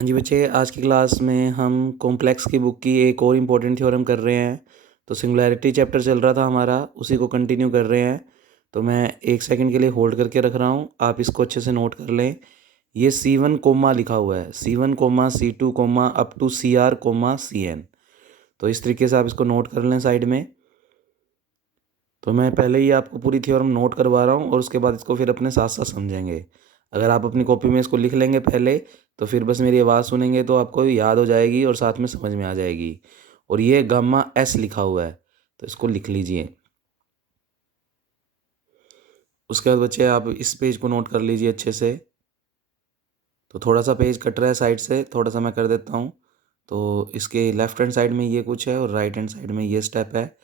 हाँ जी बच्चे, आज की क्लास में हम कॉम्प्लेक्स की बुक की एक और इम्पोर्टेंट थ्योरम कर रहे हैं। तो सिंगुलैरिटी चैप्टर चल रहा था हमारा, उसी को कंटिन्यू कर रहे हैं। तो मैं एक सेकंड के लिए होल्ड करके रख रहा हूँ, आप इसको अच्छे से नोट कर लें। ये C1 कोमा लिखा हुआ है, C1 comma C2 comma up to CR comma CN। तो इस तरीके से आप इसको नोट कर लें साइड में। तो मैं पहले ही आपको पूरी थ्योरम नोट करवा रहा हूँ और उसके बाद इसको फिर अपने साथ साथ समझेंगे। अगर आप अपनी कॉपी में इसको लिख लेंगे पहले, तो फिर बस मेरी आवाज़ सुनेंगे तो आपको याद हो जाएगी और साथ में समझ में आ जाएगी। और ये गामा S लिखा हुआ है, तो इसको लिख लीजिए। उसके बाद बच्चे आप इस पेज को नोट कर लीजिए अच्छे से। तो थोड़ा सा पेज कट रहा है साइड से, थोड़ा सा मैं कर देता हूँ। तो इसके लेफ्ट हैंड साइड में ये कुछ है और राइट हैंड साइड में ये स्टेप है।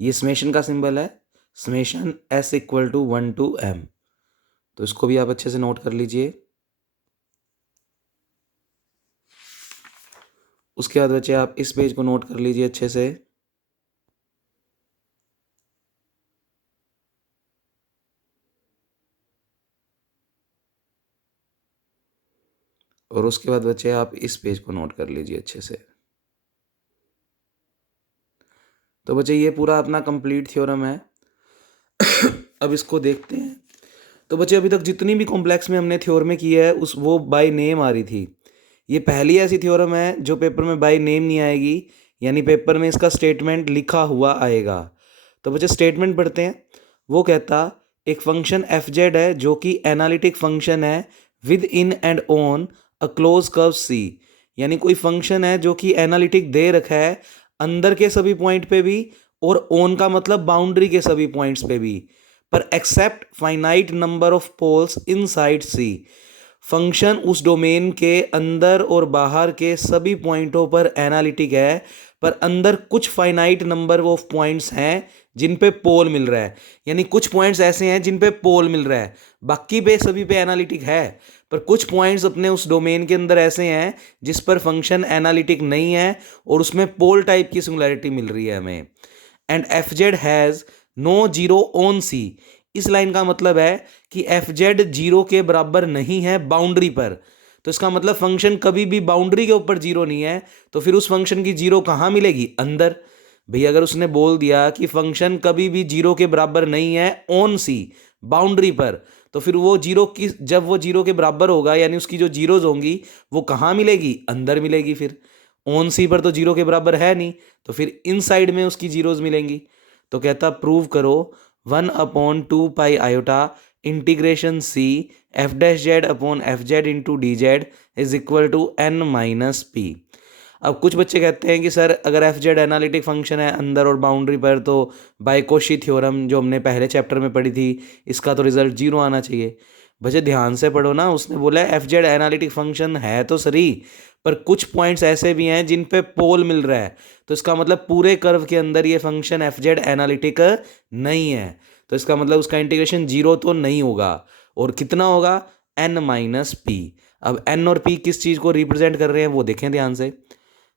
ये समेशन का सिंबल है, summation S equal to 1 to M। तो इसको भी आप अच्छे से नोट कर लीजिए। उसके बाद बच्चे आप इस पेज को नोट कर लीजिए अच्छे से। और उसके बाद बच्चे आप इस पेज को नोट कर लीजिए अच्छे से। तो बच्चे ये पूरा अपना कंप्लीट थ्योरम है। अब इसको देखते हैं। तो बच्चे अभी तक जितनी भी कॉम्प्लेक्स में हमने थ्योरम की है उस वो बाय नेम आ रही थी। ये पहली ऐसी थ्योरम है जो पेपर में बाय नेम नहीं आएगी, यानी पेपर में इसका स्टेटमेंट लिखा हुआ आएगा। तो बच्चे स्टेटमेंट पढ़ते हैं। वो कहता एक फंक्शन एफ जेड है जो कि एनालिटिक फंक्शन है within and on a close curve C. यानी कोई फंक्शन है जो कि एनालिटिक दे रखा है अंदर के सभी पॉइंट पे भी और ऑन का मतलब बाउंड्री के सभी पॉइंट्स पे भी, पर except finite number of poles inside C. Function उस डोमेन के अंदर और बाहर के सभी पॉइंटों पर एनालिटिक है, पर अंदर कुछ फाइनाइट नंबर ऑफ पॉइंट्स हैं जिन पे पोल मिल रहा है। यानी कुछ पॉइंट्स ऐसे हैं जिन पे पोल मिल रहा है, बाकी पे सभी पे एनालिटिक है, पर कुछ पॉइंट्स अपने उस डोमेन के अंदर ऐसे हैं जिस पर फंक्शन एनालिटिक नहीं है और उसमें पोल टाइप की सिंगुलैरिटी मिल रही है हमें। And F Z has no zero on C. इस लाइन का मतलब है कि एफ जेड जीरो के बराबर नहीं है बाउंड्री पर। तो इसका मतलब फंक्शन कभी भी बाउंड्री के ऊपर जीरो नहीं है। तो फिर उस फंक्शन की जीरो कहाँ मिलेगी? अंदर। भैया अगर उसने बोल दिया कि फंक्शन कभी भी जीरो के बराबर नहीं है ऑन सी, बाउंड्री पर, तो फिर वो जीरो की जब वो जीरो के बराबर होगा यानी उसकी जो जीरोज होंगी वो कहाँ मिलेगी? अंदर मिलेगी। फिर ऑन सी पर तो जीरो के बराबर है नहीं, तो फिर इन साइड में उसकी जीरोज मिलेंगी। तो कहता प्रूव करो 1/2 pi iota integration C F dash Z upon F Z into D Z is equal to n minus P. अब कुछ बच्चे कहते हैं कि सर अगर एफ जेड एनालिटिक फंक्शन है अंदर और बाउंड्री पर, तो बाय कॉची थ्योरम जो हमने पहले चैप्टर में पढ़ी थी इसका तो रिजल्ट जीरो आना चाहिए। बच्चे ध्यान से पढ़ो ना, उसने बोला है एफ जेड एनालिटिक फंक्शन है तो सही, पर कुछ पॉइंट्स ऐसे भी हैं जिन पे पोल मिल रहा है। तो इसका मतलब पूरे कर्व के अंदर ये फंक्शन एफ जेड एनालिटिक नहीं है। तो इसका मतलब उसका इंटीग्रेशन जीरो तो नहीं होगा। और कितना होगा? n minus P. अब n और p किस चीज़ को रिप्रेजेंट कर रहे हैं वो देखें ध्यान से।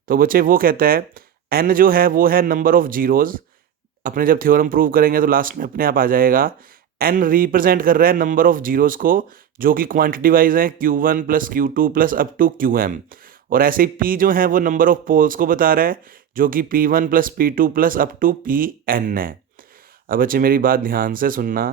तो बच्चे वो कहता है n जो है वो है नंबर ऑफ जीरोज। अपने जब थ्योरम प्रूव करेंगे तो लास्ट में अपने आप आ जाएगा। n रिप्रेजेंट कर रहा है नंबर ऑफ जीरोज को जो कि क्वांटिटी वाइज है Q1 plus Q2 plus up to QM। और ऐसे ही p जो है वो नंबर ऑफ पोल्स को बता रहा है जो कि P1 plus P2 plus up to Pn है। अब बच्चे मेरी बात ध्यान से सुनना।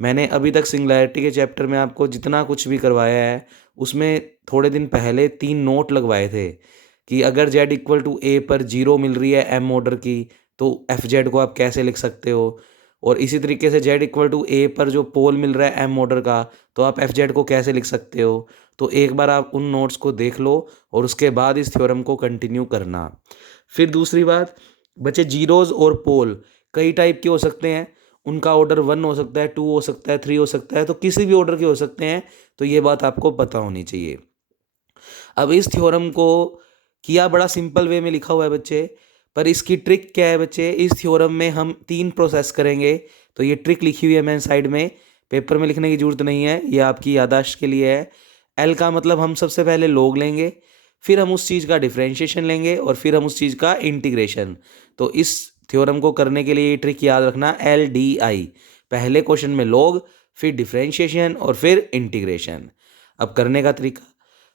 मैंने अभी तक सिंगुलैरिटी के चैप्टर में आपको जितना कुछ भी करवाया है उसमें थोड़े दिन पहले 3 नोट लगवाए थे कि अगर z इक्वल टू a पर जीरो मिल रही है m ऑर्डर की तो एफ जेड को आप कैसे लिख सकते हो। और इसी तरीके से z इक्वल टू a पर जो पोल मिल रहा है m ऑर्डर का तो आप एफ जेड को कैसे लिख सकते हो। तो एक बार आप उन नोट्स को देख लो और उसके बाद इस थ्योरम को कंटिन्यू करना। फिर दूसरी बात बच्चे, जीरोज और पोल कई टाइप के हो सकते हैं। उनका ऑर्डर 1 हो सकता है, 2 हो सकता है, 3 हो सकता है, तो किसी भी ऑर्डर के हो सकते हैं। तो ये बात आपको पता होनी चाहिए। अब इस थ्योरम को किया बड़ा सिंपल वे में लिखा हुआ है बच्चे, पर इसकी ट्रिक क्या है बच्चे? इस थ्योरम में हम 3 प्रोसेस करेंगे। तो ये ट्रिक लिखी हुई है मैंने साइड में, पेपर में लिखने की जरूरत नहीं है, ये आपकी यादाश्त के लिए है। एल का मतलब हम सबसे पहले लोग लेंगे, फिर हम उस चीज़ का डिफ्रेंशिएशन लेंगे और फिर हम उस चीज़ का इंटीग्रेशन। तो इस थ्योरम को करने के लिए ये ट्रिक याद रखना, LDI। पहले क्वेश्चन में लोग, फिर डिफ्रेंशिएशन और फिर इंटीग्रेशन। अब करने का तरीका,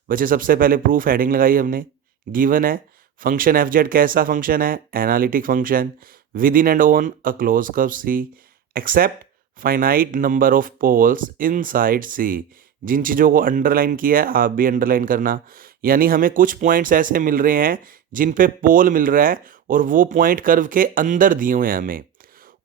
बच्चे सबसे पहले प्रूफ हेडिंग लगाई हमने, गिवन है फंक्शन एफ जेड कैसा फंक्शन है, analytic function, within and on a close curve C, except finite number of poles inside C. जिन चीज़ों को अंडरलाइन किया है आप भी अंडरलाइन करना, यानी हमें कुछ पॉइंट्स ऐसे मिल रहे हैं जिन पे पोल मिल रहा है और वो पॉइंट कर्व के अंदर दिए हुए हैं हमें।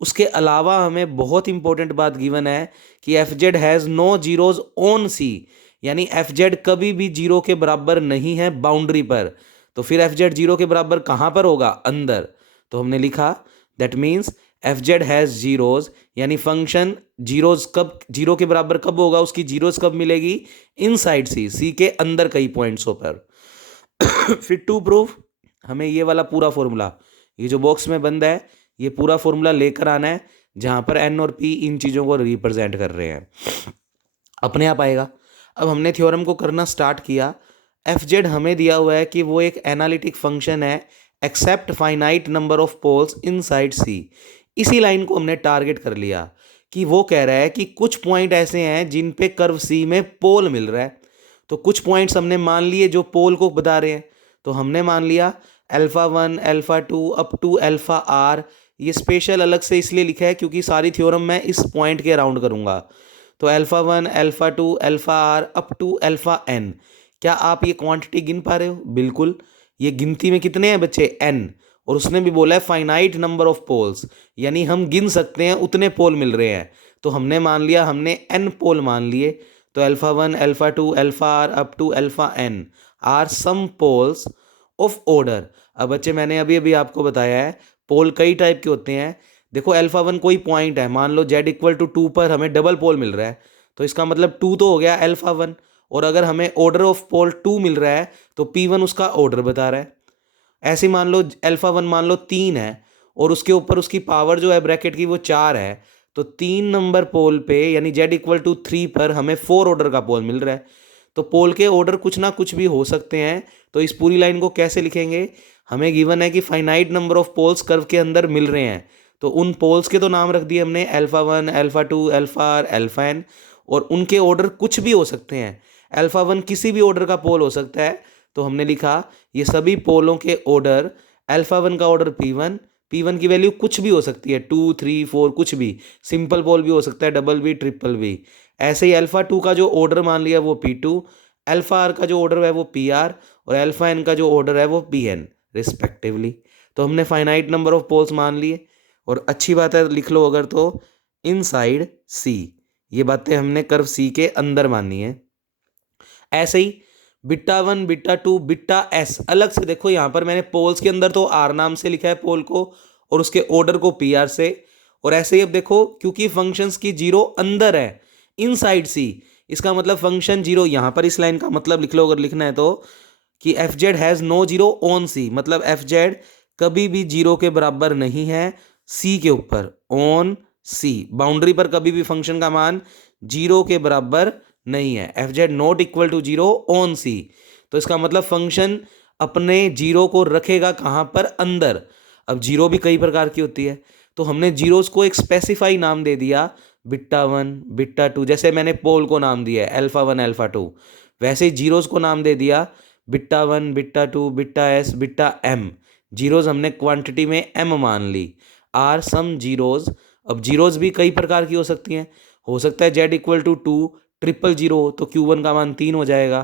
उसके अलावा हमें बहुत इंपॉर्टेंट बात गिवन है कि F Z has no zeros on C, यानी एफ जेड कभी भी जीरो के बराबर नहीं है बाउंड्री पर। तो फिर एफ जेड जीरो के बराबर कहाँ पर होगा, अंदर। तो हमने लिखा that means F Z has zeros, यानी फंक्शन जीरोज कब जीरो के बराबर कब होगा, उसकी जीरोज कब मिलेगी, इनसाइड सी, सी के अंदर कई पॉइंट्सों पर। फिर टू प्रूफ हमें ये वाला पूरा फॉर्मूला, ये जो बॉक्स में बंद है, ये पूरा फॉर्मूला लेकर आना है जहाँ पर एन और पी इन चीज़ों को रिप्रेजेंट कर रहे हैं, अपने आप आएगा। अब हमने थ्योरम को करना स्टार्ट किया। एफ जेड हमें दिया हुआ है कि वो एक एनालिटिक फंक्शन है, except finite number of poles inside C. इसी लाइन को हमने टारगेट कर लिया कि वो कह रहा है कि कुछ पॉइंट ऐसे हैं जिन पे कर्व सी में पोल मिल रहा है। तो कुछ पॉइंट्स हमने मान लिए जो पोल को बता रहे हैं। तो हमने मान लिया alpha 1 alpha 2 up to alpha R. ये स्पेशल अलग से इसलिए लिखा है क्योंकि सारी थ्योरम मैं इस पॉइंट के अराउंड करूँगा। तो alpha 1 alpha 2 alpha R up to alpha N. क्या आप ये क्वांटिटी गिन पा रहे हो? बिल्कुल। ये गिनती में कितने हैं बच्चे, एन। और उसने भी बोला है फाइनाइट नंबर ऑफ पोल्स, यानी हम गिन सकते हैं उतने पोल मिल रहे हैं। तो हमने मान लिया, हमने एन पोल मान लिए। तो alpha 1 alpha 2 alpha R up to alpha N are some poles of order. अब बच्चे मैंने अभी अभी आपको बताया है पोल कई टाइप के होते हैं। देखो अल्फ़ा 1 कोई पॉइंट है, मान लो जेड इक्वल टू 2 पर हमें डबल पोल मिल रहा है, तो इसका मतलब 2 तो हो गया अल्फ़ा 1। और अगर हमें ऑर्डर ऑफ पोल 2 मिल रहा है तो P1 उसका ऑर्डर बता रहा है। ऐसे मान लो अल्फ़ा 1 मान लो 3 है और उसके ऊपर उसकी पावर जो है ब्रैकेट की वो 4 है, तो 3 नंबर पोल पे यानी जेड इक्वल टू 3 पर हमें 4 ऑर्डर का पोल मिल रहा है। तो पोल के ऑर्डर कुछ ना कुछ भी हो सकते हैं। तो इस पूरी लाइन को कैसे लिखेंगे, हमें गिवन है कि finite number of poles curve के अंदर मिल रहे हैं, तो उन पोल्स के तो नाम रख दिए हमने alpha 1 alpha 2 alpha R alpha N, और उनके ऑर्डर कुछ भी हो सकते हैं। अल्फ़ा 1 किसी भी ऑर्डर का पोल हो सकता है। तो हमने लिखा ये सभी पोलों के ऑर्डर, अल्फ़ा 1 का ऑर्डर P1, P1 की वैल्यू कुछ भी हो सकती है 2 3 4 कुछ भी, सिंपल पोल भी हो सकता है, डबल भी ट्रिपल भी। ऐसे ही अल्फ़ा 2 का जो ऑर्डर मान लिया वो P2, अल्फ़ा आर का जो ऑर्डर है वो PR, और अल्फ़ा एन का जो ऑर्डर है वो PN रिस्पेक्टिवली। तो हमने फाइनाइट नंबर ऑफ पोल्स मान लिए। और अच्छी बात है लिख लो अगर तो, इनसाइड सी, ये बातें हमने कर्व सी के अंदर माननी है। ऐसे ही बिट्टा 1 बिट्टा 2 बिट्टा एस अलग से देखो, यहाँ पर मैंने पोल्स के अंदर तो आर नाम से लिखा है पोल को और उसके ऑर्डर को PR से। और ऐसे ही अब देखो क्योंकि फंक्शंस की जीरो अंदर है इनसाइड सी, इसका मतलब फंक्शन जीरो, यहाँ पर इस लाइन का मतलब लिख लो अगर लिखना है तो, कि F Z has no zero on C, मतलब एफ जेड कभी भी जीरो के बराबर नहीं है सी के ऊपर, ऑन सी बाउंड्री पर कभी भी फंक्शन का मान जीरो के बराबर नहीं है। F Z not equal to zero on C, तो इसका मतलब फंक्शन अपने जीरो को रखेगा कहाँ पर, अंदर। अब जीरो भी कई प्रकार की होती है, तो हमने जीरोस को एक स्पेसिफाई नाम दे दिया, बिट्टा 1 बिट्टा 2, जैसे मैंने पोल को नाम दिया है अल्फ़ा 1 अल्फ़ा 2, वैसे ही जीरोस को नाम दे दिया beta 1 beta 2 beta S beta M. Zeros हमने क्वांटिटी में एम मान ली। आर सम जीरोज, अब जीरोज भी कई प्रकार की हो सकती हैं, हो सकता है Z equal to 2 triple zero, तो Q1 का मान 3 हो जाएगा।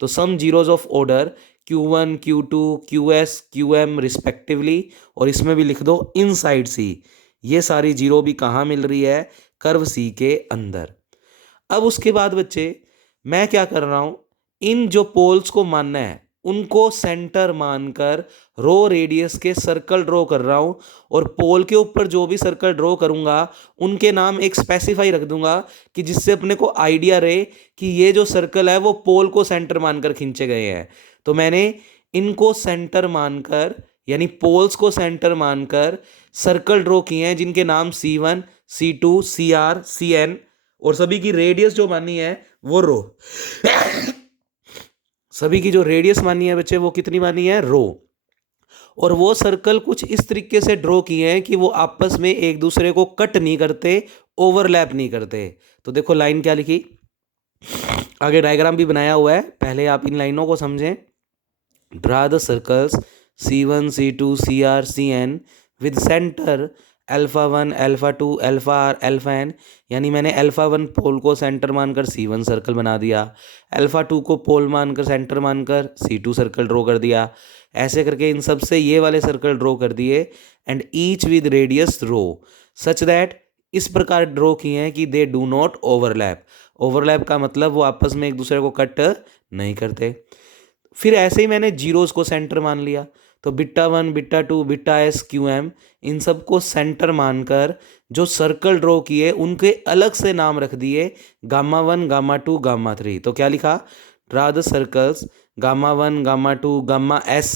तो some zeros of order Q1 Q2 QS QM respectively, और इसमें भी लिख दो इनसाइड सी। ये सारी जीरो भी कहाँ मिल रही है, कर्व सी के अंदर। अब उसके बाद बच्चे मैं क्या कर रहा हूँ, इन जो पोल्स को मानना है उनको सेंटर मानकर रो रेडियस के सर्कल ड्रॉ कर रहा हूँ, और पोल के ऊपर जो भी सर्कल ड्रॉ करूँगा उनके नाम एक स्पेसिफाई रख दूंगा कि जिससे अपने को आइडिया रहे कि ये जो सर्कल है वो पोल को सेंटर मानकर खींचे गए हैं। तो मैंने इनको सेंटर मानकर यानी पोल्स को सेंटर मानकर सर्कल ड्रॉ किए हैं जिनके नाम C1 C2 CR CN, और सभी की रेडियस जो मानी है वो रो सभी की जो रेडियस मानी है बच्चे वो कितनी मानी है, रो। और वो सर्कल कुछ इस तरीके से ड्रॉ किए हैं कि वो आपस में एक दूसरे को कट नहीं करते, ओवरलैप नहीं करते। तो देखो लाइन क्या लिखी, आगे डायग्राम भी बनाया हुआ है, पहले आप इन लाइनों को समझें। Draw the circles C1 C2 CR CN with centre α1 α2 αr αn, यानी मैंने α1 पोल को सेंटर मानकर C1 सर्कल बना दिया, α2 को पोल मानकर सेंटर मानकर C2 सर्कल ड्रॉ कर दिया। ऐसे करके इन सब से ये वाले सर्कल ड्रॉ कर दिए, and each with radius rho such that, इस प्रकार ड्रॉ किए हैं कि they do not overlap. Overlap का मतलब वो आपस में एक दूसरे को कट नहीं करते। फिर ऐसे ही मैंने जीरोस को सेंटर मान लिया, तो β1 β2 βS QM इन सब को सेंटर मानकर जो सर्कल ड्रॉ किए उनके अलग से नाम रख दिए γ1 γ2 γ3। तो क्या लिखा, draw the circles γ1 γ2 γS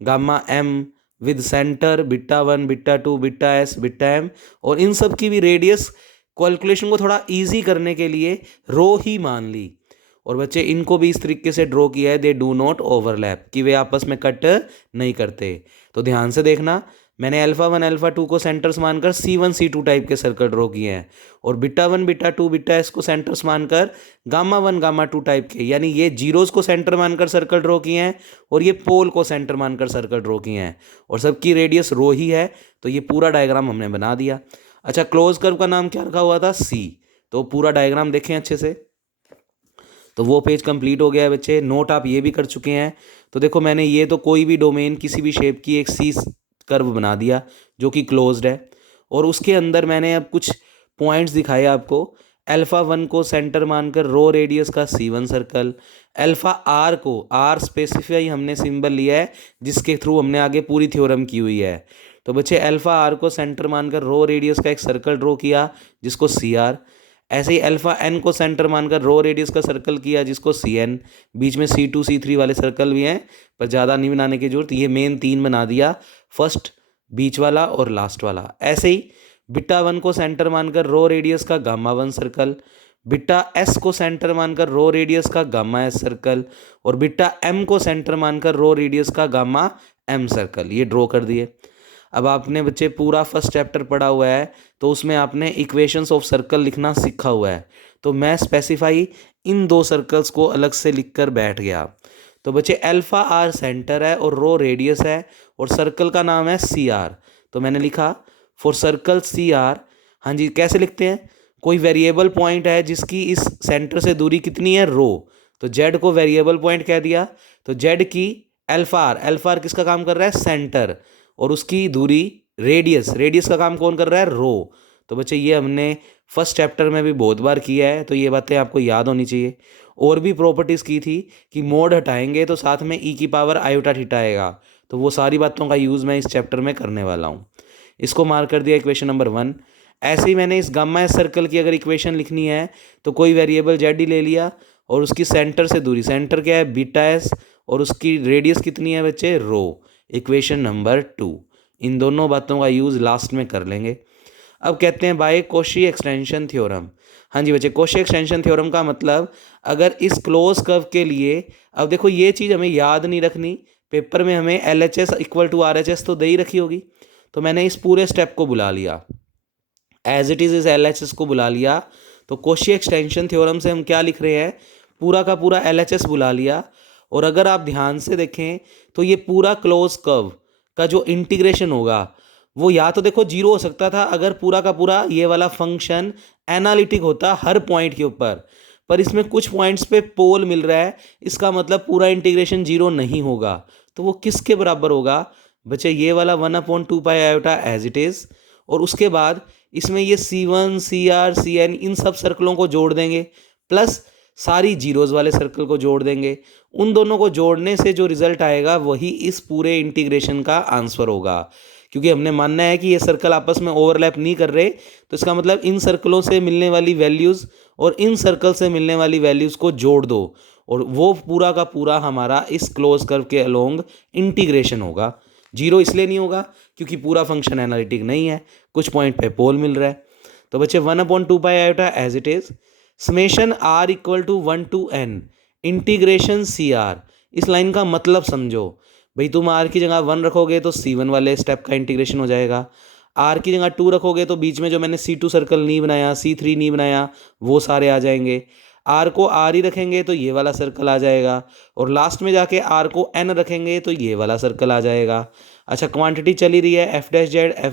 γM with centre β1 β2 βS βM, और इन सब की भी रेडियस कैलकुलेशन को थोड़ा इजी करने के लिए रो ही मान ली। और बच्चे इनको भी इस तरीके से ड्रॉ किया है, दे डू नॉट ओवरलैप, कि वे आपस में कट नहीं करते। तो ध्यान से देखना, मैंने α1 α2 को सेंटर्स मानकर C1 C2 टाइप के सर्कल ड्रॉ किए हैं, और β1 β2 βS को सेंटर्स मानकर γ1 γ2 टाइप के, यानी ये जीरोस को सेंटर मानकर सर्कल ड्रॉ किए हैं और ये पोल को सेंटर मानकर सर्कल ड्रॉ किए हैं, और सबकी रेडियस रो ही है। तो ये पूरा डायग्राम हमने बना दिया। अच्छा, क्लोज कर्व का नाम क्या रखा हुआ था, C। तो पूरा डायग्राम देखें अच्छे से। तो वो पेज कंप्लीट हो गया है बच्चे, नोट आप ये भी कर चुके हैं। तो देखो मैंने ये तो कोई भी डोमेन किसी भी शेप की एक सी कर्व बना दिया जो कि क्लोज्ड है, और उसके अंदर मैंने अब कुछ पॉइंट्स दिखाए आपको। α1 को सेंटर मानकर रो रेडियस का C1 सर्कल, αr को r स्पेसिफाई हमने सिंबल लिया है जिसके थ्रू हमने आगे पूरी थ्योरम की हुई है। तो बच्चे αr को सेंटर मानकर रो रेडियस का एक सर्कल ड्रॉ किया जिसको CR, ऐसे ही αn को सेंटर मानकर रो रेडियस का सर्कल किया जिसको CN, बीच में C2 C3 वाले सर्कल भी हैं पर ज़्यादा नहीं बनाने की जरूरत, ये मेन 3 बना दिया, फर्स्ट बीच वाला और लास्ट वाला। ऐसे ही β1 को सेंटर मानकर रो रेडियस का γ1 सर्कल, βS को सेंटर मानकर रो रेडियस का γS सर्कल, और βM को सेंटर मानकर रो रेडियस का γM सर्कल, ये ड्रॉ कर दिए। अब आपने बच्चे पूरा फर्स्ट चैप्टर पढ़ा हुआ है तो उसमें आपने इक्वेशंस ऑफ सर्कल लिखना सीखा हुआ है, तो मैं स्पेसिफाई इन दो सर्कल्स को अलग से लिखकर बैठ गया। तो बच्चे αr सेंटर है और रो रेडियस है और सर्कल का नाम है CR। तो मैंने लिखा फॉर सर्कल CR, हाँ जी कैसे लिखते हैं, कोई वेरिएबल पॉइंट है जिसकी इस सेंटर से दूरी कितनी है, रो, तो Z को वेरिएबल पॉइंट कह दिया। तो Z की अल्फार किसका काम कर रहा है, सेंटर, और उसकी दूरी रेडियस का काम कौन कर रहा है, रो। तो बच्चे ये हमने फर्स्ट चैप्टर में भी बहुत बार किया है, तो ये बातें आपको याद होनी चाहिए। और भी प्रॉपर्टीज़ की थी कि मोड हटाएंगे तो साथ में e की पावर आयोटा थीटा आएगा, तो वो सारी बातों का यूज़ मैं इस चैप्टर में करने वाला हूँ। इसको मार्क कर दिया इक्वेशन नंबर 1। ऐसे ही मैंने इस γS सर्कल की अगर इक्वेशन लिखनी है तो कोई वेरिएबल Z ही ले लिया और उसकी सेंटर से दूरी, सेंटर क्या है βS, और उसकी रेडियस कितनी है बच्चे, रो, इक्वेशन नंबर 2। इन दोनों बातों का यूज़ लास्ट में कर लेंगे। अब कहते हैं बाय कोशी एक्सटेंशन थ्योरम। हाँ जी बच्चे, कोशी एक्सटेंशन थ्योरम का मतलब अगर इस क्लोज कर्व के लिए, अब देखो ये चीज़ हमें याद नहीं रखनी, पेपर में हमें LHS इक्वल टू RHS तो दे ही रखी होगी, तो मैंने इस पूरे स्टेप को बुला लिया, एज इट इज़ इस LHS को बुला लिया। तो कोशी एक्सटेंशन थ्योरम से हम क्या लिख रहे हैं, पूरा का पूरा LHS बुला लिया। और अगर आप ध्यान से देखें तो ये पूरा क्लोज कर्व का जो इंटीग्रेशन होगा वो या तो देखो 0 हो सकता था अगर पूरा का पूरा ये वाला फंक्शन एनालिटिक होता हर पॉइंट के ऊपर, पर इसमें कुछ पॉइंट्स पे पोल मिल रहा है, इसका मतलब पूरा इंटीग्रेशन 0 नहीं होगा। तो वो किसके बराबर होगा बच्चे, ये वाला 1/2 pi iota as it is, और उसके बाद इसमें ये C1 CR CN इन सब सर्कलों को जोड़ देंगे प्लस सारी जीरोज़ वाले सर्कल को जोड़ देंगे। उन दोनों को जोड़ने से जो रिजल्ट आएगा वही इस पूरे इंटीग्रेशन का आंसर होगा, क्योंकि हमने मानना है कि ये सर्कल आपस में ओवरलैप नहीं कर रहे, तो इसका मतलब इन सर्कलों से मिलने वाली वैल्यूज़ और इन सर्कल से मिलने वाली वैल्यूज़ को जोड़ दो और वो पूरा का पूरा हमारा इस क्लोज कर्व के अलोंग इंटीग्रेशन होगा। 0 इसलिए नहीं होगा क्योंकि पूरा फंक्शन एनालिटिक नहीं है, कुछ पॉइंट पे पोल मिल रहा है। तो बच्चे 1/2 pi iota as it is, summation r equal to 1 to n integration CR। इस लाइन का मतलब समझो भाई, तुम r की जगह 1 रखोगे तो C1 वाले स्टेप का इंटीग्रेशन हो जाएगा, r की जगह 2 रखोगे तो बीच में जो मैंने C2 सर्कल नहीं बनाया, C3 नहीं बनाया, वो सारे आ जाएंगे। आर को आर ही रखेंगे तो ये वाला सर्कल आ जाएगा, और लास्ट में जाके आर को एन रखेंगे तो ये वाला सर्कल आ जाएगा। अच्छा, क्वांटिटी चली रही है F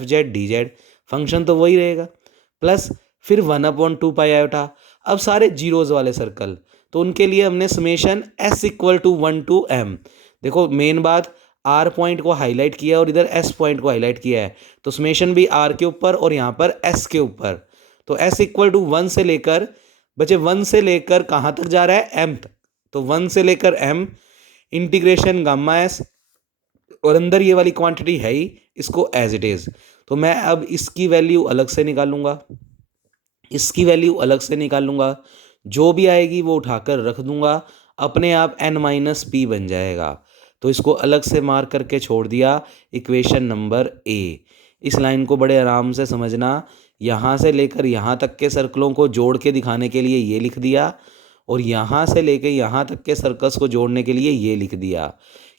Z D Z, function तो वही रहेगा, प्लस फिर 1/2 पाई आयोटा। अब सारे जीरोज वाले सर्कल, तो उनके लिए हमने summation S equal to 1 to m। देखो मेन बात, आर पॉइंट को हाईलाइट किया और इधर एस पॉइंट को हाईलाइट किया है, तो समेशन भी आर के ऊपर और यहाँ पर एस के ऊपर। तो एस इक्वल टू 1 से लेकर बच्चे 1 से लेकर कहाँ तक जा रहा है, एम तक। तो 1 से लेकर एम, इंटीग्रेशन गामा एस, और अंदर ये वाली क्वांटिटी है ही, इसको एज इट इज। तो मैं अब इसकी वैल्यू अलग से निकालूंगा, इसकी वैल्यू अलग से निकालूंगा, जो भी आएगी वो उठाकर रख दूंगा, अपने आप n-p बन जाएगा। तो इसको अलग से मार्क करके छोड़ दिया, इक्वेशन नंबर ए। इस लाइन को बड़े आराम से समझना, यहाँ से लेकर यहाँ तक के सर्कलों को जोड़ के दिखाने के लिए ये लिख दिया, और यहाँ से लेकर यहाँ तक के सर्कल्स को जोड़ने के लिए ये लिख दिया।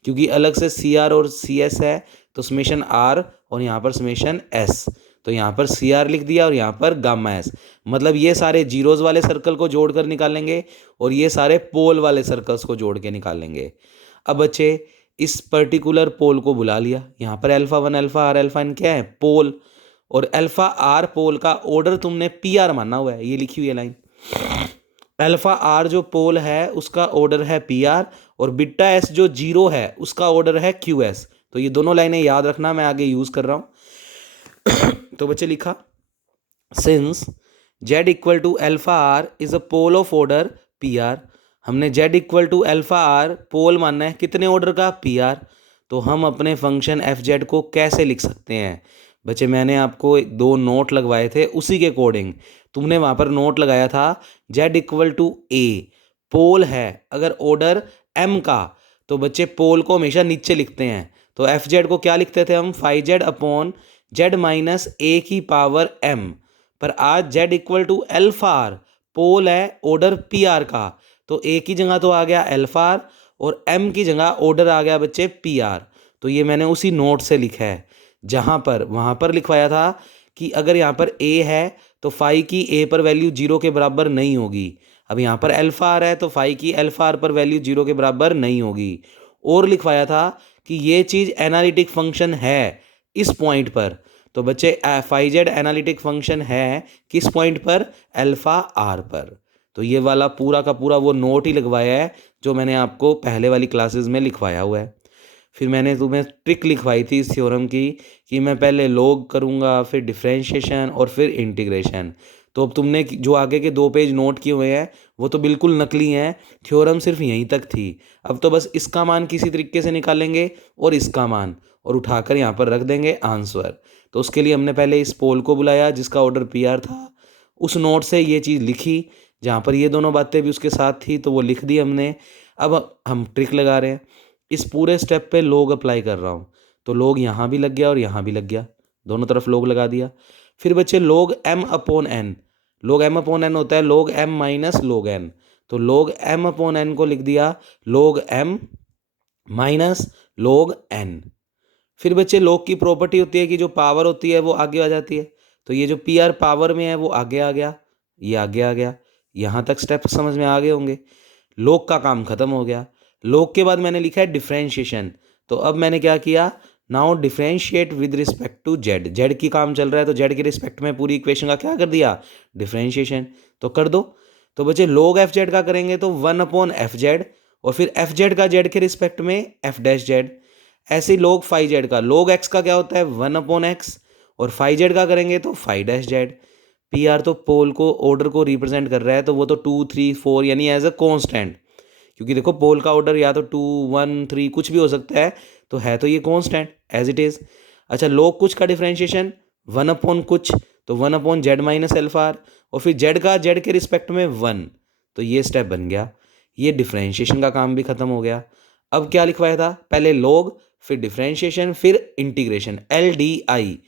क्योंकि अलग से सी आर और सी एस है, तो समेशन आर और यहाँ पर समेशन एस, तो यहाँ पर सी आर लिख दिया और यहाँ पर गामा एस। मतलब ये सारे जीरोज वाले सर्कल को जोड़कर निकालेंगे और ये सारे पोल वाले सर्कल्स को जोड़ के निकालेंगे। अब बच्चे इस पर्टिकुलर पोल को बुला लिया, यहाँ पर alpha 1 alpha R alpha N क्या है, पोल, और अल्फा आर पोल का ऑर्डर तुमने पी आर माना हुआ है, ये लिखी हुई है लाइन। अल्फा आर जो पोल है उसका ऑर्डर है पी आर, और बीटा एस जो जीरो है उसका ऑर्डर है क्यू एस। तो ये दोनों लाइनें याद रखना, मैं आगे यूज कर रहा हूं। तो बच्चे लिखा, since z equal to alpha R is a pole of order P R. हमने z equal to alpha R pole मानना है कितने ऑर्डर का, पी आर। तो हम अपने फंक्शन एफ जेड को कैसे लिख सकते हैं बच्चे, मैंने आपको 2 नोट लगवाए थे, उसी के अकॉर्डिंग तुमने वहाँ पर नोट लगाया था, z इक्वल टू ए, पोल है अगर ऑर्डर m का, तो बच्चे पोल को हमेशा नीचे लिखते हैं। तो एफ जेड को क्या लिखते थे हम, phi Z upon Z minus A की पावर m। पर आज z equal to alpha R, pole है ऑर्डर पी आर का, तो a की जगह तो आ गया एल्फा आर, और m की जगह ऑर्डर आ गया बच्चे पी आर। तो ये मैंने उसी नोट से लिखा है, जहाँ पर वहाँ पर लिखवाया था कि अगर यहाँ पर a है तो फाई की a पर वैल्यू 0 के बराबर नहीं होगी। अब यहाँ पर अल्फा आर है तो फाई की अल्फा आर पर वैल्यू 0 के बराबर नहीं होगी। और लिखवाया था कि ये चीज़ एनालिटिक फंक्शन है इस पॉइंट पर। तो बच्चे फाई जेड एनालिटिक फंक्शन है किस पॉइंट पर, अल्फा आर पर। तो ये वाला पूरा का पूरा वो नोट ही लगवाया है जो मैंने आपको पहले वाली क्लासेस में लिखवाया हुआ है। फिर मैंने तुम्हें ट्रिक लिखवाई थी इस थ्योरम की कि मैं पहले लॉग करूँगा, फिर डिफरेंशिएशन और फिर इंटीग्रेशन। तो अब तुमने जो आगे के 2 पेज नोट किए हुए हैं वो तो बिल्कुल नकली हैं, थ्योरम सिर्फ यहीं तक थी। अब तो बस इसका मान किसी तरीके से निकालेंगे और इसका मान, और उठाकर यहाँ पर रख देंगे आंसर। तो उसके लिए हमने पहले इस पोल को बुलाया जिसका ऑर्डर पी आर था, उस नोट से ये चीज़ लिखी जहाँ पर ये दोनों बातें भी उसके साथ थी, तो वो लिख दी हमने। अब हम ट्रिक लगा रहे हैं, इस पूरे स्टेप पे लॉग अप्लाई कर रहा हूँ, तो लॉग यहाँ भी लग गया और यहाँ भी लग गया, दोनों तरफ लॉग लगा दिया। फिर बच्चे log m upon n, log m upon n होता है log m minus log n, तो लॉग m अपॉन n को लिख दिया log m minus log n। फिर बच्चे लॉग की प्रॉपर्टी होती है कि जो पावर होती है वो आगे आ जाती है, तो ये जो पी आर पावर में है वो आगे आ गया, ये आगे आ गया। यहाँ तक स्टेप समझ में आ गए होंगे, लॉग का काम खत्म हो गया। लॉग के बाद मैंने लिखा है डिफरेंशिएशन, तो अब मैंने क्या किया, now differentiate with respect to Z, Z की काम चल रहा है तो जेड के रिस्पेक्ट में पूरी इक्वेशन का क्या कर दिया, डिफरेंशिएशन। तो कर दो। तो बच्चे लॉग एफ जेड का करेंगे तो 1 अपॉन एफ जेड, और फिर एफ जेड का जेड के रिस्पेक्ट में एफ डैश जेड। ऐसे ही लॉग फाई जेड का, लॉग एक्स का क्या होता है 1 अपॉन एक्स, और फाई जेड का करेंगे तो phi dash Z. P R तो पोल को ऑर्डर को रिप्रेजेंट कर रहा है, तो वो तो 2 3 4 यानी एज अ कॉन्स्टेंट, क्योंकि देखो पोल का ऑर्डर या तो 2 1 3 कुछ भी हो सकता है, तो है तो ये कॉन्स्टेंट एज इट इज। अच्छा, लॉग कुछ का डिफरेंशिएशन 1 अपॉन कुछ, तो 1 upon Z minus alpha R, और फिर जेड का जेड के रिस्पेक्ट में 1, तो ये स्टेप बन गया, ये डिफरेंशिएशन का काम भी खत्म हो गया। अब क्या लिखवाया था, पहले लॉग फिर डिफरेंशिएशन फिर इंटीग्रेशन एल डी आई।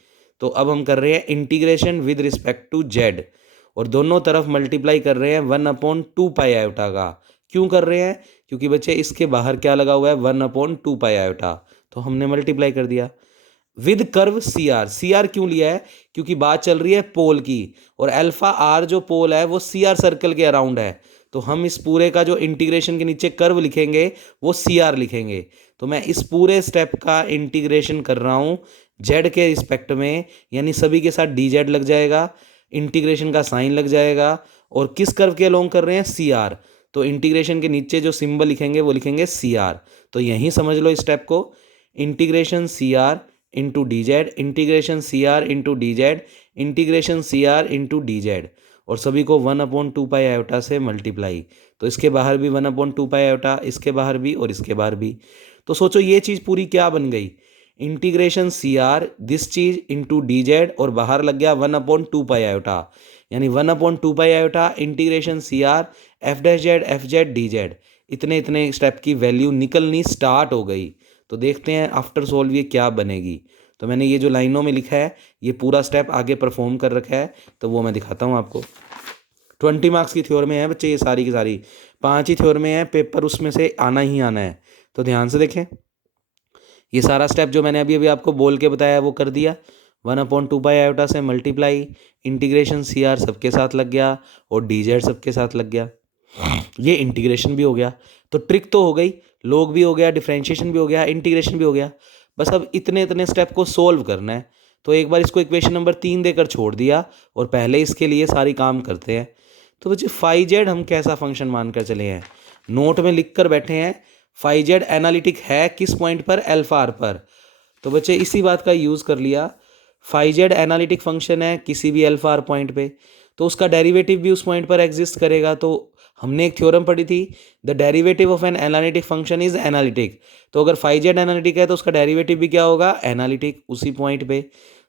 तो अब हम कर रहे हैं integration with respect to Z, और दोनों तरफ मल्टीप्लाई कर रहे हैं 1/2 पाई आयोटा का। क्यों कर रहे हैं, क्योंकि बच्चे इसके बाहर क्या लगा हुआ है 1/2 पाई आयोटा, तो हमने मल्टीप्लाई कर दिया with curve C R. C R क्यों लिया है, क्योंकि बात चल रही है पोल की, और अल्फा आर जो पोल है वो सी आर सर्कल के अराउंड है, तो हम इस पूरे का जो इंटीग्रेशन के नीचे कर्व लिखेंगे वो सी आर लिखेंगे। तो मैं इस पूरे स्टेप का इंटीग्रेशन कर रहा हूँ जेड के रिस्पेक्ट में, यानी सभी के साथ डी जेड लग जाएगा, इंटीग्रेशन का साइन लग जाएगा, और किस कर्व के अलोंग कर रहे हैं, सी आर। तो इंटीग्रेशन के नीचे जो सिंबल लिखेंगे वो लिखेंगे सी आर। तो यहीं समझ लो इस स्टेप को, integration C R into D Z, integration C R into D Z, integration C R into D Z, और सभी को 1/2 पाई आयोटा से मल्टीप्लाई। तो इसके बाहर भी 1/2 पाई आयोटा, इसके बाहर भी और इसके बाहर भी। तो सोचो ये चीज़ पूरी क्या बन गई, इंटीग्रेशन सी आर दिस चीज इंटू डी जेड, और बाहर लग गया 1/2 पाई आयोटा, यानी 1/2 pi iota integration C R F Z D Z. इतने इतने स्टेप की वैल्यू निकलनी स्टार्ट हो गई। तो देखते हैं आफ्टर सोल्व ये क्या बनेगी। तो मैंने ये जो लाइनों में लिखा है ये पूरा स्टेप आगे परफॉर्म कर रखा है, तो वो मैं दिखाता हूँ आपको। 20 मार्क्स की थ्योरम है बच्चे, ये सारी की सारी 5 ही थ्योरम है, पेपर उसमें से आना ही आना है। तो ध्यान से देखें, ये सारा स्टेप जो मैंने अभी अभी आपको बोल के बताया वो कर दिया, 1/2 पाई आयोटा से मल्टीप्लाई, इंटीग्रेशन सी आर सबके साथ लग गया और डी जेड सबके साथ लग गया। ये इंटीग्रेशन भी हो गया, तो ट्रिक तो हो गई, लॉग भी हो गया, डिफरेंशिएशन भी हो गया, इंटीग्रेशन भी हो गया। बस अब इतने इतने स्टेप को सोल्व करना है। तो एक बार इसको इक्वेशन नंबर 3 देकर छोड़ दिया, और पहले इसके लिए सारी काम करते हैं। तो बच्चे फाई जेड हम कैसा फंक्शन मानकर चले हैं, नोट में लिख कर बैठे हैं फाई जेड एनालिटिक है किस पॉइंट पर, अल्फा आर पर। तो बच्चे इसी बात का यूज़ कर लिया, फाई जेड एनालिटिक फंक्शन है किसी भी अल्फा आर पॉइंट पे, तो उसका डेरिवेटिव भी उस पॉइंट पर एग्जिस्ट करेगा। तो हमने एक थ्योरम पढ़ी थी, the derivative of an analytic function is analytic. तो अगर फाई जेड एनालिटिक है तो उसका डेरिवेटिव भी क्या होगा, एनालिटिक, उसी पॉइंट पे।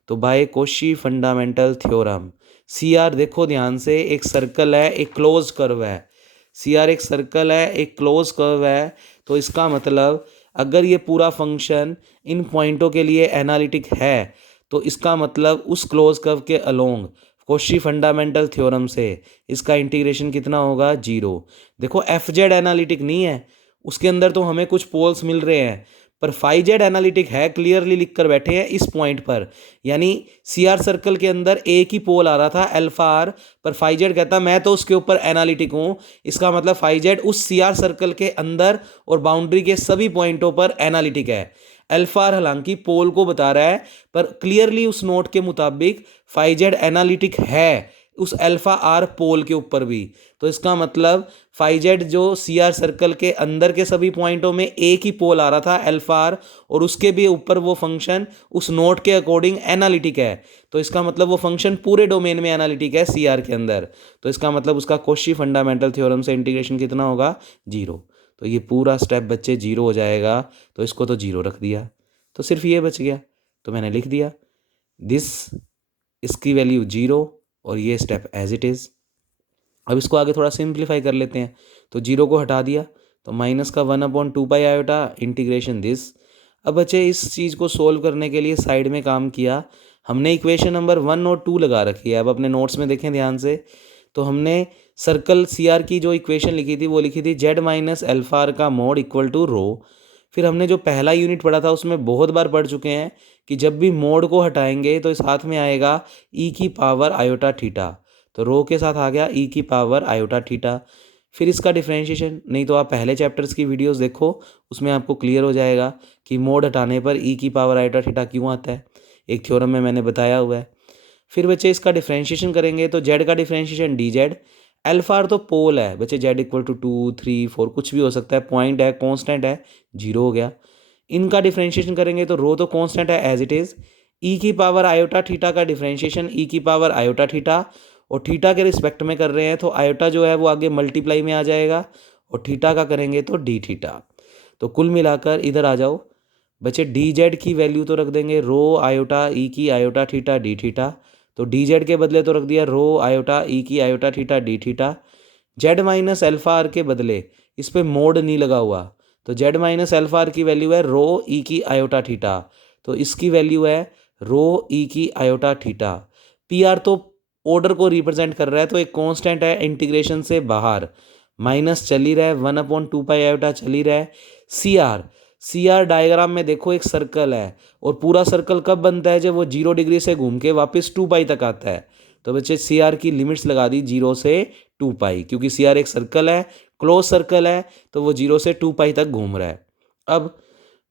तो by Cauchy fundamental theorem, C R देखो ध्यान से, एक सर्कल है, एक क्लोज कर्व है। सी आर एक सर्कल है, एक क्लोज कर्व है। तो इसका मतलब अगर ये पूरा फंक्शन इन पॉइंटों के लिए एनालिटिक है, तो इसका मतलब उस क्लोज कर्व के अलोंग कोशी फंडामेंटल थ्योरम से इसका इंटीग्रेशन कितना होगा, 0। देखो एफ जेड एनालिटिक नहीं है, उसके अंदर तो हमें कुछ पोल्स मिल रहे हैं, पर फाई जेड एनालिटिक है, क्लियरली लिख कर बैठे हैं इस पॉइंट पर। यानी सी आर सर्कल के अंदर एक ही पोल आ रहा था अल्फा आर, पर फाई जेड कहता मैं तो उसके ऊपर एनालिटिक हूँ। इसका मतलब फाई जेड उस सी आर सर्कल के अंदर और बाउंड्री के सभी पॉइंटों पर एनालिटिक है। अल्फा आर हालांकि पोल को बता रहा है, पर क्लियरली उस नोट के मुताबिक फाई जेड एनालिटिक है उस अल्फा आर पोल के ऊपर भी। तो इसका मतलब फाई जेड जो सी आर सर्कल के अंदर के सभी पॉइंटों में एक ही पोल आ रहा था अल्फा आर, और उसके भी ऊपर वो फंक्शन उस नोट के अकॉर्डिंग एनालिटिक है। तो इसका मतलब वो फंक्शन पूरे डोमेन में एनालिटिक है सी आर के अंदर। तो इसका मतलब उसका कोशी फंडामेंटल थ्योरम से इंटीग्रेशन कितना होगा, 0। तो ये पूरा स्टेप बच्चे 0 हो जाएगा, तो इसको तो 0 रख दिया, तो सिर्फ ये बच गया। तो मैंने लिख दिया दिस, इसकी वैल्यू 0, और ये स्टेप एज इट इज़। अब इसको आगे थोड़ा सिंप्लीफाई कर लेते हैं। तो 0 को हटा दिया, तो माइनस का 1/2 पाई आयोटा इंटीग्रेशन दिस। अब बच्चे इस चीज़ को सोल्व करने के लिए साइड में काम किया, हमने इक्वेशन नंबर 1 और 2 लगा रखी है। अब अपने नोट्स में देखें ध्यान से, तो हमने सर्कल सी आर की जो इक्वेशन लिखी थी वो लिखी थी जेड माइनस अल्फा आर का मोड इक्वल टू रो। फिर हमने जो पहला यूनिट पढ़ा था उसमें बहुत बार पढ़ चुके हैं कि जब भी मोड को हटाएंगे तो इस हाथ में आएगा ई की पावर आयोटा थीटा। तो रो के साथ आ गया ई की पावर आयोटा थीटा। फिर इसका डिफरेंशिएशन, नहीं तो आप पहले चैप्टर्स की वीडियोस देखो, उसमें आपको क्लियर हो जाएगा कि मोड हटाने पर ई की पावर आयोटा थीटा क्यों आता है, एक थ्योरम में मैंने बताया हुआ है। फिर बच्चे इसका डिफरेंशिएशन करेंगे तो जेड का differentiation D Z, alpha R तो पोल है बच्चे, जेड इक्वल टू 2 3 4 कुछ भी हो सकता है, पॉइंट है, कांस्टेंट है, 0 हो गया। इनका डिफरेंशिएशन करेंगे तो रो तो कांस्टेंट है एज इट इज़, ई की पावर आयोटा थीटा का डिफरेंशिएशन ई की पावर आयोटा थीटा, और थीटा के रिस्पेक्ट में कर रहे हैं तो आयोटा जो है वो आगे मल्टीप्लाई में आ जाएगा, और थीटा का करेंगे तो डी थीटा। तो कुल मिलाकर इधर आ जाओ बच्चे, डी जेड की वैल्यू तो रख देंगे रो आयोटा ई की आयोटा थीटा डी थीटा। तो डी जेड के बदले तो रख दिया रो आयोटा ई की iota theta D theta. Z minus alpha R के बदले इस पे मोड नहीं लगा हुआ, तो जेड माइनस अल्फा आर की वैल्यू है रो ई की आयोटा थीटा, तो इसकी वैल्यू है रो ई की आयोटा थीटा। पी आर तो ऑर्डर को रिप्रेजेंट कर रहा है, तो एक कांस्टेंट है इंटीग्रेशन से बाहर, माइनस चल ही रहा है, 1/2 पाई आयोटा चल ही रहा है। सी आर डायग्राम में देखो एक सर्कल है, और पूरा सर्कल कब बनता है, जब वो 0 डिग्री से घूम के वापस 2 पाई तक आता है। तो बच्चे सी आर की लिमिट्स लगा दी 0 से 2 पाई, क्योंकि सी आर एक सर्कल है, क्लोज सर्कल है, तो वो 0 से 2 पाई तक घूम रहा है। अब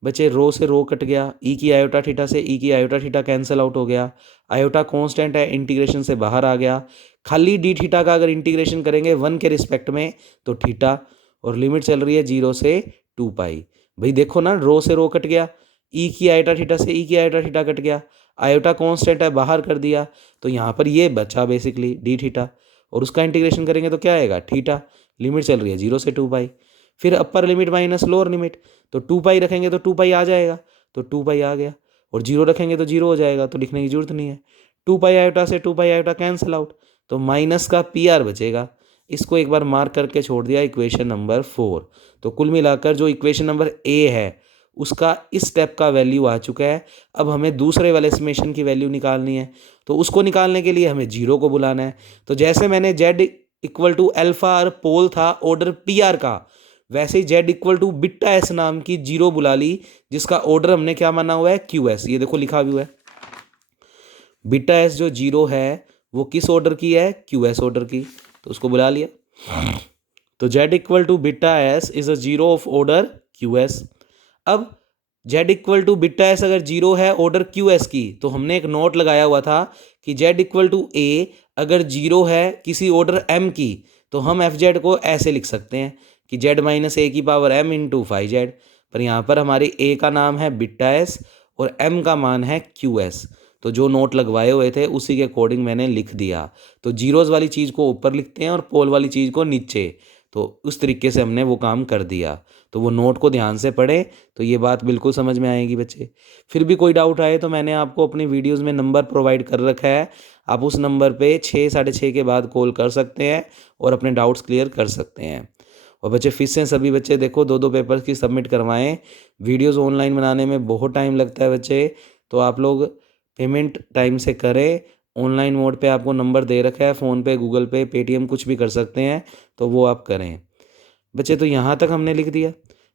बच्चे रो से रो कट गया, ई की आयोटा थीटा से ई की आयोटा थीटा कैंसिल आउट हो गया, आयोटा कांस्टेंट है, इंटीग्रेशन से बाहर आ गया। खाली डी थीटा का अगर इंटीग्रेशन करेंगे 1 के रिस्पेक्ट में तो थीटा, और लिमिट चल रही है 0 से 2 पाई। भाई देखो ना, रो से रो कट गया, ई की आयोटा थीटा से ई की आयोटा थीटा कट गया, आयोटा कांस्टेंट है, बाहर कर दिया, तो यहाँ पर ये बचा बेसिकली डी थीटा, और उसका इंटीग्रेशन करेंगे तो क्या आएगा थीटा। लिमिट चल रही है 0 से 2 पाई। फिर upper limit minus lower limit, तो 2 पाई रखेंगे तो 2 पाई आ जाएगा, तो 2 पाई आ गया, और 0 रखेंगे तो 0 हो जाएगा, तो लिखने की जरूरत नहीं है। 2 पाई आयोटा से 2 पाई आयोटा कैंसिल आउट, तो माइनस का पी आर बचेगा। इसको एक बार मार्क करके छोड़ दिया इक्वेशन नंबर 4। तो कुल मिलाकर जो इक्वेशन नंबर ए है उसका इस स्टेप का वैल्यू आ चुका है। अब हमें दूसरे वाले समेशन की वैल्यू निकालनी है, तो उसको निकालने के लिए हमें 0 को बुलाना है। तो जैसे मैंने z इक्वल टू अल्फा और पोल था ऑर्डर पी आर का, वैसे ही z equal to beta S नाम की 0 बुला ली, जिसका ऑर्डर हमने क्या माना हुआ है क्यू एस। ये देखो लिखा भी हुआ है, बिट्टा एस जो 0 है वो किस ऑर्डर की है, क्यू एस ऑर्डर की, तो उसको बुला लिया। तो z equal to beta s is a 0 of order q s. अब z equal to beta s अगर 0 है ऑर्डर क्यू एस की, तो हमने एक नोट लगाया हुआ था कि z इक्वल टू ए अगर 0 है किसी ऑर्डर m की, तो हम एफ जेड को ऐसे लिख सकते हैं कि z माइनस ए की power m into five Z. पर यहाँ पर हमारे a का नाम है बिट्टा एस और m का मान है क्यू एस, तो जो नोट लगवाए हुए थे उसी के अकॉर्डिंग मैंने लिख दिया। तो जीरोज़ वाली चीज़ को ऊपर लिखते हैं और पोल वाली चीज़ को नीचे, तो उस तरीके से हमने वो काम कर दिया। तो वो नोट को ध्यान से पढ़ें तो ये बात बिल्कुल समझ में आएगी बच्चे। फिर भी कोई डाउट आए तो मैंने आपको अपनी वीडियोस में नंबर प्रोवाइड कर रखा है, आप उस नंबर पे 6 साढ़े 6 के बाद कॉल कर सकते हैं और अपने डाउट्स क्लियर कर सकते हैं। और बच्चे फिर से सभी बच्चे देखो 2-2 पेपर्स की सबमिट करवाएं। वीडियोस ऑनलाइन बनाने में बहुत टाइम लगता है बच्चे, तो आप लोग पेमेंट टाइम से करें। ऑनलाइन मोड पे आपको नंबर दे रखा है, फ़ोन पे, गूगल पे, पेटीएम कुछ भी कर सकते हैं, तो वो आप करें बच्चे। तो यहाँ तक हमने लिख दिया।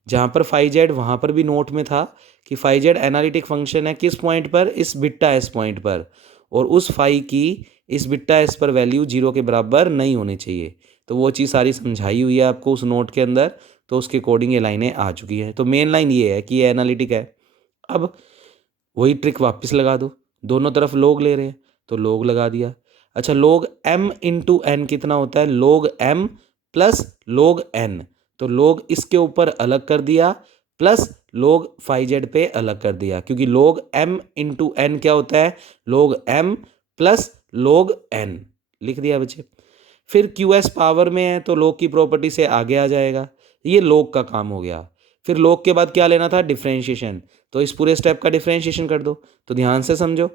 जहाँ पर फाइव जेड वहाँ पर भी नोट में था कि फाइव जेड एनालिटिक फंक्शन है किस पॉइंट पर, इस बिट्टा एस पॉइंट पर, और उस फाइव की इस बिट्टा एस पर वैल्यू 0 के बराबर नहीं होनी चाहिए। तो वो चीज़ सारी समझाई हुई है आपको उस नोट के अंदर, तो उसके अकॉर्डिंग ये लाइनें आ चुकी हैं। तो मेन लाइन ये है कि ये एनालिटिक है। अब वही ट्रिक वापस लगा दो, दोनों तरफ लोग ले रहे हैं तो लोग लगा दिया। अच्छा, लोग m इंटू एन कितना होता है, लोग m प्लस लोग n, तो लोग इसके ऊपर अलग कर दिया प्लस लोग फाइव जेड पे अलग कर दिया, क्योंकि लोग m इंटू एन क्या होता है, लोग m प्लस लोग n लिख दिया बच्चे। फिर क्यू एस पावर में है तो लोग की प्रॉपर्टी से आगे आ जाएगा, ये लोग का काम हो गया। फिर लोग के बाद क्या लेना था, डिफ्रेंशिएशन, तो इस पूरे स्टेप का डिफ्रेंशिएशन कर दो। तो ध्यान से समझो,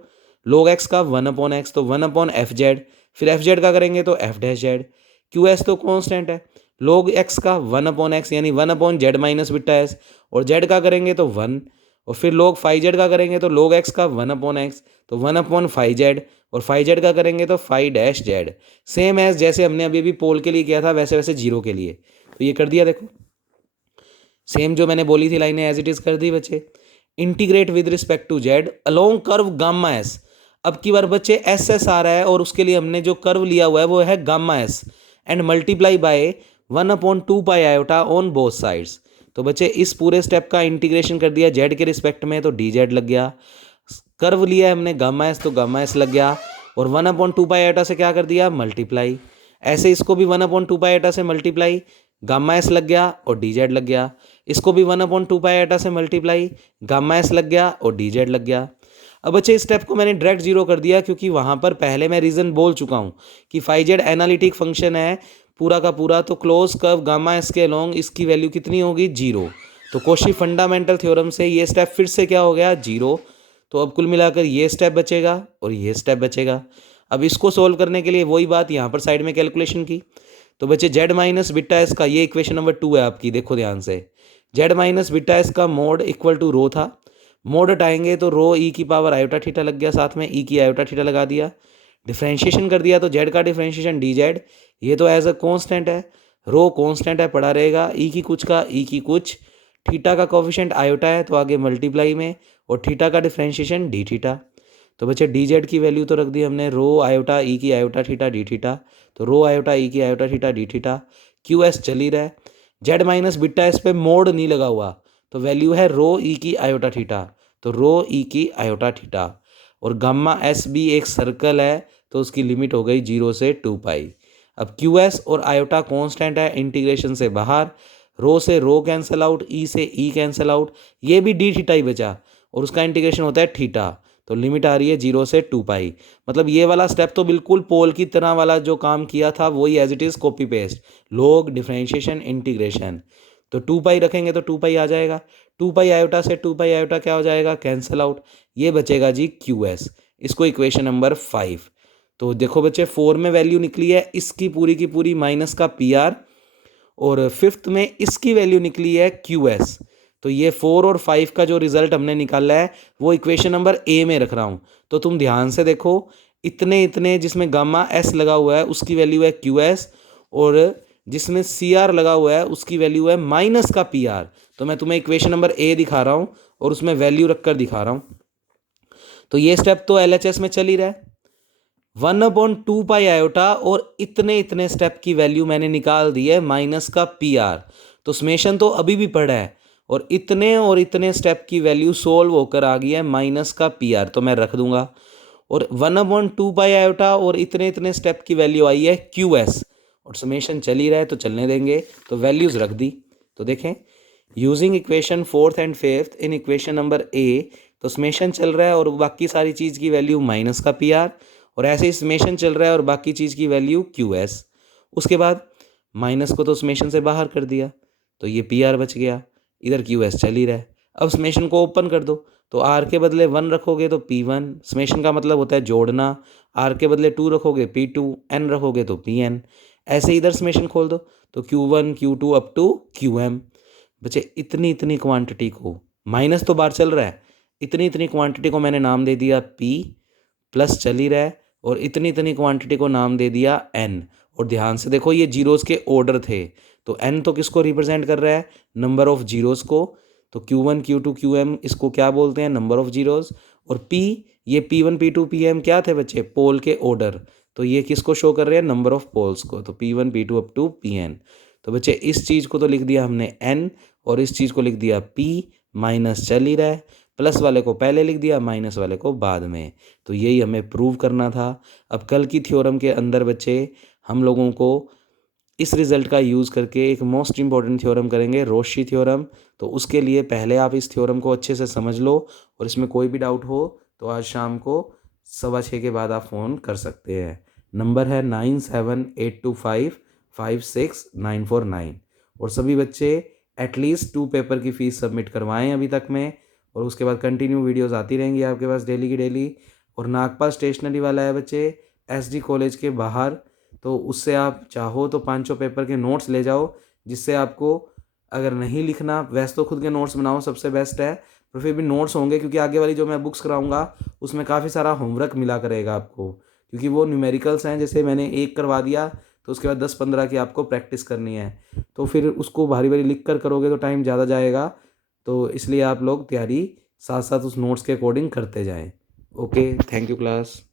लोग एक्स का 1/x तो 1/ एफ जेड, फिर एफ जेड का करेंगे तो F dash Z. Q S तो कांस्टेंट है, लोग एक्स का 1/x यानी 1/z माइनस बिट्टा एस, और जेड का करेंगे तो 1, और फिर लोग फाइव जेड का करेंगे तो लोग एक्स का 1/x तो 1/फाइव जेड, और फाइव जेड का करेंगे तो five dash z. Same as जैसे हमने अभी अभी पोल के लिए किया था वैसे वैसे जीरो के लिए, तो ये कर दिया। देखो सेम जो मैंने बोली थी लाइनें एज इट इज कर दी बच्चे। Integrate with respect to z along curve gamma s. अब की बार बच्चे एस एस आ रहा है और उसके लिए हमने जो कर्व लिया हुआ है वो है gamma S, and multiply by 1/2 pi iota on both sides. तो बच्चे इस पूरे स्टेप का इंटीग्रेशन कर दिया जेड के रिस्पेक्ट में, तो डी जेड लग गया। कर्व लिया है हमने गामा एस तो गामा एस लग गया, और 1/2 पाई आयोटा से क्या कर दिया, मल्टीप्लाई। ऐसे इसको भी 1/2 पाई आयोटा से मल्टीप्लाई, गामा एस लग गया और डी जेड लग गया। इसको भी 1/2 पाई आयोटा से मल्टीप्लाई, गामा एस लग गया और डी जेड लग गया। अब बच्चे इस स्टेप को मैंने डायरेक्ट जीरो कर दिया, क्योंकि वहाँ पर पहले मैं रीज़न बोल चुका हूँ कि फाइव जेड एनालिटिक फंक्शन है पूरा का पूरा, तो क्लोज कर्व गामा एस के अलोंग इसकी वैल्यू कितनी होगी, 0। तो कोशी फंडामेंटल थ्योरम से ये स्टेप फिर से क्या हो गया, 0। तो अब कुल मिलाकर ये स्टेप बचेगा और ये स्टेप बचेगा। अब इसको सोल्व करने के लिए वही बात यहाँ पर साइड में कैलकुलेशन की। तो बच्चे जेड माइनस बिट्टा एस का, ये इक्वेशन नंबर 2 है आपकी, देखो ध्यान से। जेड माइनस बिट्टा एस का मोड इक्वल टू रो था, मोड हटाएंगे तो रो ई की पावर आयोटा थीटा लग गया, साथ में ई की आयोटा थीटा लगा दिया। डिफ्रेंशिएशन कर दिया तो जेड का डिफ्रेंशिएशन डी जेड, ये तो एज अ कॉन्स्टेंट है, रो कॉन्स्टेंट है पड़ा रहेगा, ई की कुछ का ई की कुछ, थीटा का कोफिशिएंट आयोटा है तो आगे मल्टीप्लाई में, और थीटा का डिफ्रेंशिएशन डी थीटा। तो बच्चे डी जेड की वैल्यू तो रख दी हमने रो आयोटा ई की आयोटा थीटा डी थीटा, तो रो आयोटा ई की iota theta D theta. Q S चल ही रहा है, जेड माइनस बिट्टा इस पे मोड नहीं लगा हुआ, तो वैल्यू है रो ई की आयोटा थीटा, तो रो ई की आयोटा थीटा। और गामा एस भी एक सर्कल है, तो उसकी लिमिट हो गई 0 से 2 पाई। अब क्यू एस और आयोटा कांस्टेंट है, इंटीग्रेशन से बाहर, रो से रो कैंसिल आउट, ई से ई कैंसिल आउट, ये भी डी थीटा ही बचा और उसका इंटीग्रेशन होता है थीटा, तो लिमिट आ रही है 0 से 2 पाई। मतलब ये वाला स्टेप तो बिल्कुल पोल की तरह वाला जो काम किया था वही as it is copy paste, log differentiation integration. तो 2 पाई रखेंगे तो 2 पाई आ जाएगा, 2 पाई आयोटा से 2 पाई आयोटा क्या हो जाएगा, कैंसिल आउट, ये बचेगा जी क्यू एस। इसको इक्वेशन नंबर 5। तो देखो बच्चे 4 में वैल्यू निकली है इसकी की पूरी माइनस का पी आर, और फिफ्थ में इसकी वैल्यू निकली है क्यू एस। तो ये 4 और 5 का जो रिजल्ट हमने निकाला है वो इक्वेशन नंबर ए में रख रहा हूँ। तो तुम ध्यान से देखो, इतने इतने जिसमें गामा एस लगा हुआ है उसकी वैल्यू है क्यू एस, और जिसमें सी आर लगा हुआ है उसकी वैल्यू है माइनस का पी आर। तो मैं तुम्हें इक्वेशन नंबर ए दिखा रहा हूँ और उसमें वैल्यू रखकर दिखा रहा हूँ। तो ये स्टेप तो एल एच एस में चल ही रहा है, 1/2 पाई आयोटा, और इतने इतने स्टेप की वैल्यू मैंने निकाल दी है माइनस का पी आर। तो समेशन तो अभी भी पड़ा है और इतने स्टेप की वैल्यू सोल्व होकर आ गई है माइनस का पी आर, तो मैं रख दूंगा। और 1/2 पाई आयोटा और इतने इतने स्टेप की वैल्यू आई है क्यू एस, और समेशन चल ही रहा है तो चलने देंगे, तो वैल्यूज रख दी। तो देखें, using equation 4th and 5th in equation number A, तो समेशन चल रहा है और बाकी सारी चीज़ की वैल्यू माइनस का पी आर, और ऐसे ही समेशन चल रहा है और बाकी चीज़ की वैल्यू क्यू एस। उसके बाद माइनस को तो समेशन से बाहर कर दिया, तो ये पी आर बच गया, इधर क्यू एस चल ही रहा है। अब समेशन को ओपन कर दो, तो आर के बदले 1 रखोगे तो पी वन, समेशन का मतलब होता है जोड़ना, आर के बदले 2 रखोगे पी टू, एन रखोगे तो पी एन। ऐसे इधर समेशन खोल दो, तो q one q two up to q m. बच्चे इतनी इतनी क्वांटिटी को, माइनस तो बाहर चल रहा है, इतनी इतनी क्वांटिटी को मैंने नाम दे दिया पी, प्लस चल ही रहा है, और इतनी इतनी क्वांटिटी को नाम दे दिया एन। और ध्यान से देखो ये जीरोस के ऑर्डर थे, तो एन तो किसको रिप्रेजेंट कर रहा है, नंबर ऑफ जीरोस को, तो q one q two q m इसको क्या बोलते हैं, नंबर ऑफ जीरोस। और पी, ये p one p two p m क्या थे बच्चे, पोल के ऑर्डर, तो ये किसको शो कर रहे हैं, नंबर ऑफ पोल्स को, तो p one p two up to p n. तो बच्चे इस चीज़ को तो लिख दिया हमने एन, और इस चीज़ को लिख दिया पी, माइनस चल ही रहा है, प्लस वाले को पहले लिख दिया, माइनस वाले को बाद में। तो यही हमें प्रूव करना था। अब कल की थ्योरम के अंदर बच्चे हम लोगों को इस रिज़ल्ट का यूज़ करके एक मोस्ट इंपॉर्टेंट थ्योरम करेंगे, रोशी थ्योरम। तो उसके लिए पहले आप इस थ्योरम को अच्छे से समझ लो, और इसमें कोई भी डाउट हो तो आज शाम को 6:15 के बाद आप फ़ोन कर सकते हैं। नंबर है 9782556949। और सभी बच्चे एटलीस्ट 2 पेपर की फ़ीस सबमिट करवाएं अभी तक में, और उसके बाद कंटिन्यू वीडियोस आती रहेंगी आपके पास डेली की डेली। और नागपाल स्टेशनरी वाला है बच्चे एसडी कॉलेज के बाहर, तो उससे आप चाहो तो 500 पेपर के नोट्स ले जाओ, जिससे आपको अगर नहीं लिखना, वैसे तो खुद के नोट्स बनाओ सबसे बेस्ट है, पर फिर भी नोट्स होंगे, क्योंकि आगे वाली जो मैं बुक्स कराऊंगा उसमें काफ़ी सारा होमवर्क मिला करेगा आपको, क्योंकि वो न्यूमेरिकल्स हैं, जैसे मैंने एक करवा दिया तो उसके बाद 10-15 की आपको प्रैक्टिस करनी है, तो फिर उसको भारी भारी लिख कर करोगे तो टाइम ज़्यादा जाएगा। तो इसलिए आप लोग तैयारी साथ साथ उस नोट्स के अकॉर्डिंग करते जाएं। Okay, thank you class.